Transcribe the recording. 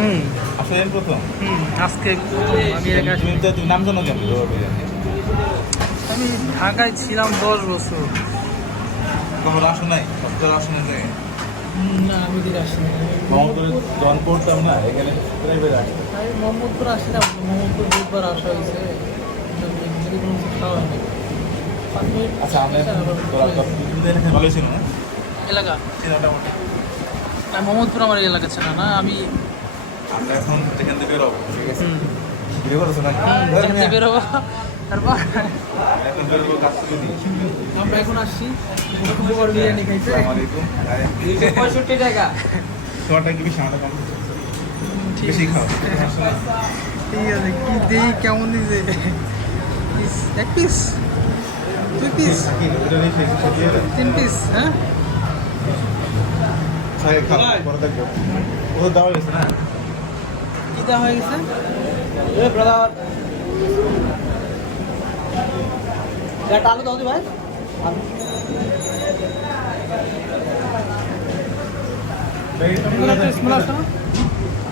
হুম আসলে প্রথম আজকে প্রথম আমি এলাকায় তুমি তো তুমি নাম জানো কেন আমি ঢাকায় ছিলাম 10 বছর। কখনো আসো নাই সপ্তাহ আসো নাই জায়গায় না আমি দিকে আসি না। মোহাম্মদপুরে যখন পড়তাম না এখানে প্রাইভেট আসতো আমি মোহাম্মদপুর আসি না, মোহাম্মদপুর বুধবার আসা হয়েছে, যদি কোনো কিছু খাওয়া হয়নি। 5 মিনিট আচ্ছা আমরা এখানে ভালো ছিল না এলাকা ছিল মোটামুটি না, মোহাম্মদপুর আমার এলাকা ছিল না। আমি আমরা এখন এখান থেকে বেরোবো ঠিক আছে ভিডিও করছো নাকি যেতে বেরোবো। তারপর এখন বেরোবো কাজ থেকে দিই আমরা এখন আসছি বড় বিরিয়ানি খাইতে। আসসালামু আলাইকুম 65 টাকা। তোমারটা কি বেশি আমাদের কম ঠিক বেশি খাও ঠিক আছে, কি দেই কেমন দিছে? এক পিস, 2 পিস, 3 পিস, হ্যাঁ খাও পরে দেখবো ও দেওয়া গেছে না কি দেওয়া হয়ে গেছে? ব্রাদার এটা আলু দাও দি ভাই। এই স্মেল আসছে না?